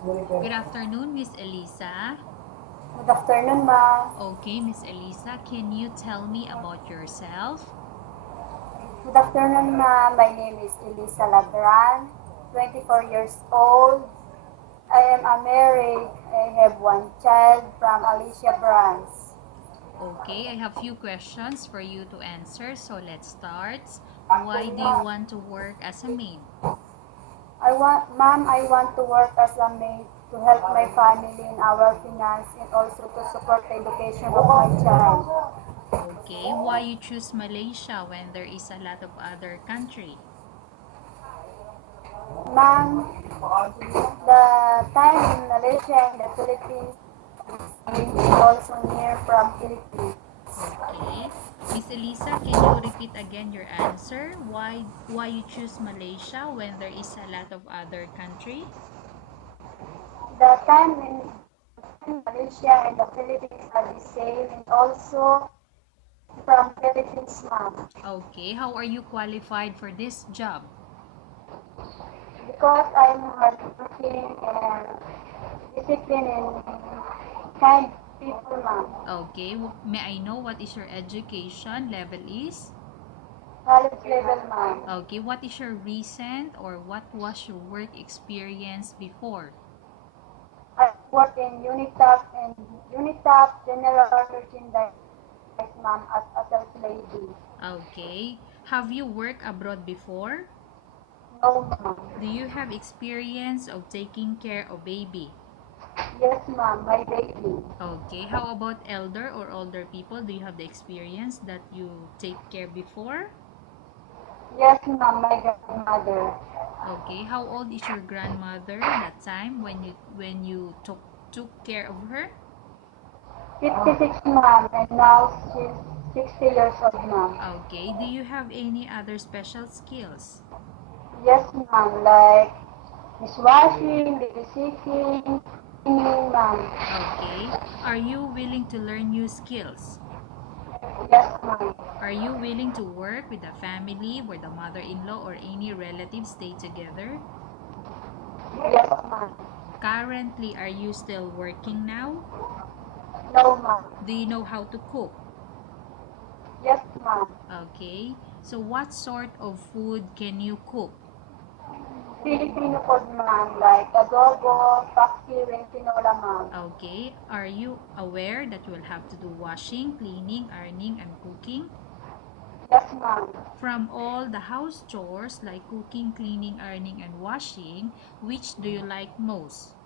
Good afternoon, Miss Elisa. Good afternoon, ma'am. Okay, Miss Elisa, can you tell me about yourself? Good afternoon, ma'am. My name is Elisa Labran, 24 years old. I am a married. I have one child from Alicia branch. Okay, I have few questions for you to answer, so let's start. Why do you want to work as a maid? I want to work as a maid to help my family in our finance and also to support the education of my child. Okay, why you choose Malaysia when there is a lot of other country? Ma'am, the time in Malaysia and the Philippines is also near from Philippines. Okay. Miss Elisa, can you repeat again your answer? Why you choose Malaysia when there is a lot of other country? The time in Malaysia and the Philippines are the same, and also from Philippines, ma'am. Okay, how are you qualified for this job? Because I'm hardworking and disciplined and kind people, ma'am. Okay, may I know what is your education level is? College level, ma'am. Okay, what is your recent or what was your work experience before? I work in Unitap General Merchandise, ma'am, as a sales lady. Okay, have you worked abroad before? No, ma'am. Do you have experience of taking care of baby? Yes, ma'am, my baby. Okay, how about elder or older people? Do you have the experience that you take care before? Yes, ma'am, my grandmother. Okay, how old is your grandmother that time when you took care of her? 56, ma'am, and now she's 60 years old, ma'am. Okay, do you have any other special skills? Yes, ma'am, like dishwashing, babysitting, cleaning, ma'am. Okay, are you willing to learn new skills? Yes, ma'am. Are you willing to work with a family where the mother-in-law or any relatives stay together? Yes, ma'am. Currently, are you still working now? No, ma'am. Do you know how to cook? Yes, ma'am. Okay, so what sort of food can you cook? Filipino food, ma'am, like adobo, paksiw, tinola, ma'am. Okay, are you aware that you will have to do washing, cleaning, ironing, and cooking? Yes, ma'am. From all the house chores like cooking, cleaning, ironing, and washing, which do you like most?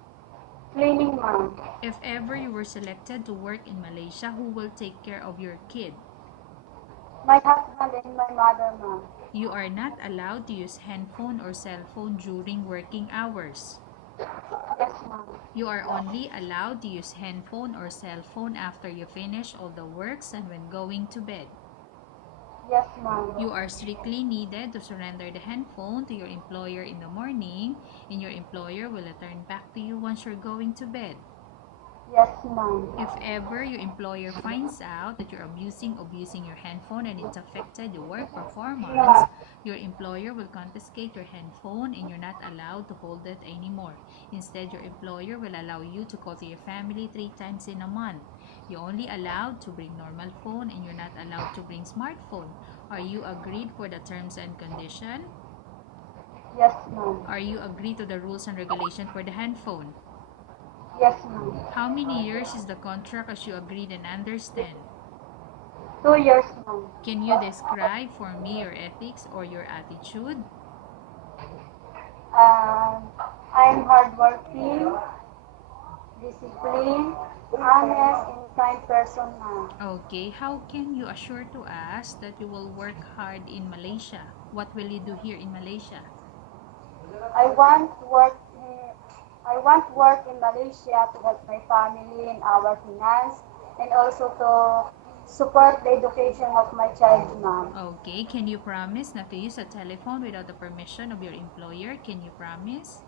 Cleaning, ma'am. If ever you were selected to work in Malaysia, who will take care of your kid? My husband and my mother, ma'am. You are not allowed to use handphone or cell phone during working hours. Yes, ma'am. You are only allowed to use handphone or cell phone after you finish all the works and when going to bed. Yes, ma'am. You are strictly needed to surrender the handphone to your employer in the morning, and your employer will return back to you once you're going to bed. Yes, ma'am. If ever your employer finds out that you're abusing your handphone and it's affected your work performance, your employer will confiscate your handphone and you're not allowed to hold it anymore. Instead, your employer will allow you to call to your family 3 times in a month. You're only allowed to bring normal phone and you're not allowed to bring smartphone. Are you agreed for the terms and condition? Yes, ma'am. Are you agreed to the rules and regulation for the handphone? Yes, ma'am. How many years is the contract as you agreed and understand? 2 years, ma'am. Can you describe for me your ethics or your attitude? Um, I'm hardworking, disciplined, honest, and kind person, ma'am. Okay, how can you assure to us that you will work hard in Malaysia? What will you do here in Malaysia? I want work. I want work in Malaysia to help my family in our finance and also to support the education of my child, ma'am. Okay, can you promise not to use a telephone without the permission of your employer? Can you promise?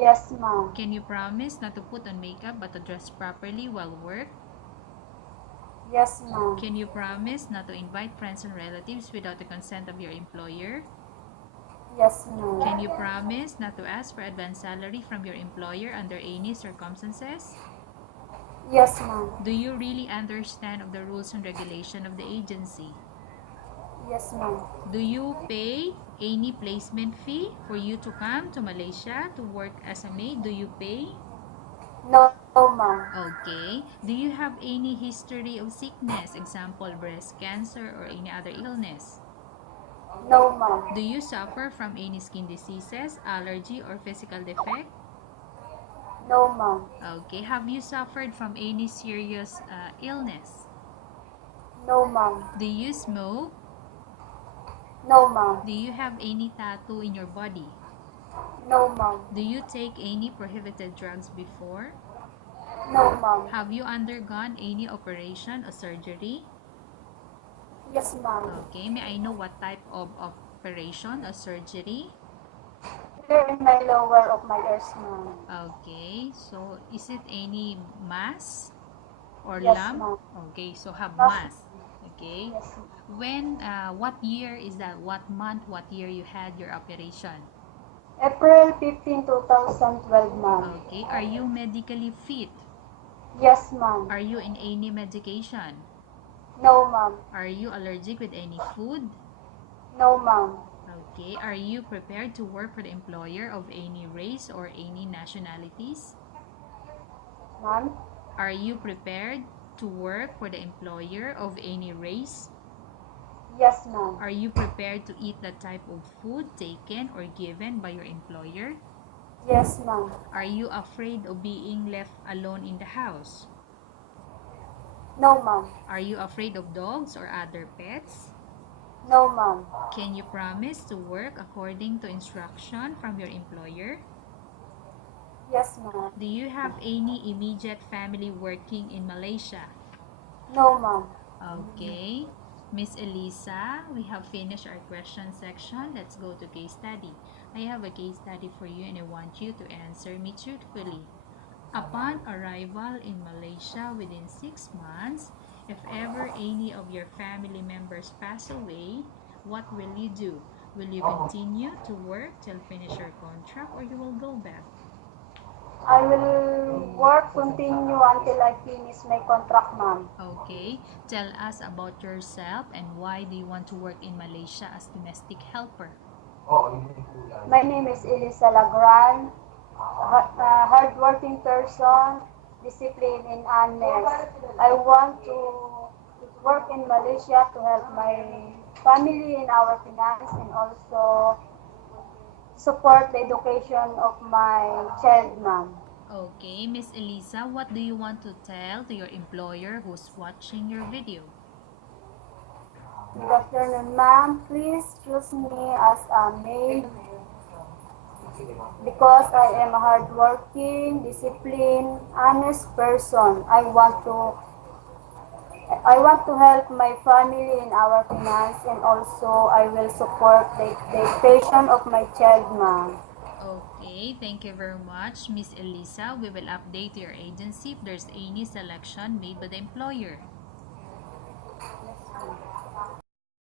Yes, ma'am. Can you promise not to put on makeup but to dress properly while work? Yes, ma'am. Can you promise not to invite friends and relatives without the consent of your employer? Yes, ma'am. Can you promise not to ask for advance salary from your employer under any circumstances? Yes, ma'am. Do you really understand of the rules and regulation of the agency? Yes, ma'am. Do you pay any placement fee for you to come to Malaysia to work as a maid? Do you pay? No, ma'am. Okay. Do you have any history of sickness, example breast cancer or any other illness? No, ma'am. Do you suffer from any skin diseases, allergy or physical defect? No, ma'am. Okay. Have you suffered from any serious illness? No, ma'am. Do you smoke? No, ma'am. Do you have any tattoo in your body? No, ma'am. Do you take any prohibited drugs before? No, ma'am. Have you undergone any operation or surgery? Yes, ma'am. Okay, may I know what type of operation or surgery? Here in my lower of my ears, ma'am. Okay, so is it any mass or Yes, lump? ma'am. Okay, so have Mass. mass. Okay, Yes, ma'am. when, what year is that? What month, what year you had your operation? April 15, 2012, ma'am. Okay, are you medically fit? Yes, ma'am. Are you in any medication? No, ma'am. Are you allergic with any food? No, ma'am. Okay, are you prepared to work for the employer of any race or any nationalities? Ma'am? Are you prepared to work for the employer of any race? Yes, ma'am. Are you prepared to eat the type of food taken or given by your employer? Yes, ma'am. Are you afraid of being left alone in the house? No, ma'am. Are you afraid of dogs or other pets? No, ma'am. Can you promise to work according to instruction from your employer? Yes, ma'am. Do you have any immediate family working in Malaysia? No, ma'am. Okay. Miss Elisa, we have finished our question section. Let's go to case study. I have a case study for you and I want you to answer me truthfully. Upon arrival in Malaysia within 6 months, if ever any of your family members pass away, what will you do? Will you continue to work till finish your contract or you will go back? I will work continue until I finish my contract, ma'am. Okay, tell us about yourself and why do you want to work in Malaysia as domestic helper? My name is Elisa Lagran, hardworking person, disciplined and honest. I want to work in Malaysia to help my family in our finance and also support the education of my child, ma'am. Okay, Miss Elisa, what do you want to tell to your employer who's watching your video? Good afternoon, ma'am. Please choose me as a maid because I am a hardworking, disciplined, honest person. I want to help my family in our finance and also I will support the education of my child, ma'am. Okay, thank you very much, Miss Elisa. We will update your agency if there's any selection made by the employer.